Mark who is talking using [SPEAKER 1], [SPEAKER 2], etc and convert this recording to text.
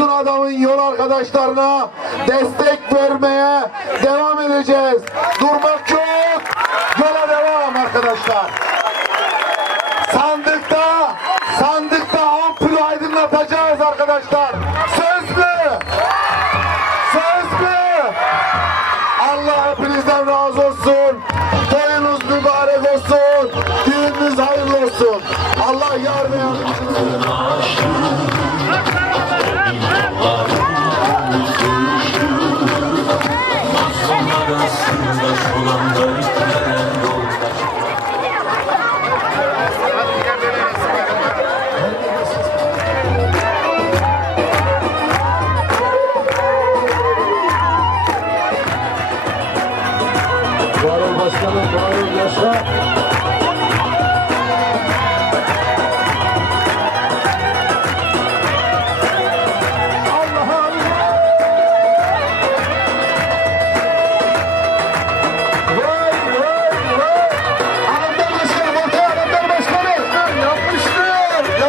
[SPEAKER 1] uzun adamın yol arkadaşlarına destek vermeye devam edeceğiz. Durmak yok. Yola devam arkadaşlar. Sandıkta sandıkta ampulü aydınlatacağız arkadaşlar. Söz mü? Söz mü? Allah hepinizden razı olsun. Boyunuz mübarek olsun. Düğününüz hayırlı olsun. Allah yar ve.
[SPEAKER 2] Yoldaş olan da gitmeden yoldaş Var ol başkanım, var ol yaşa.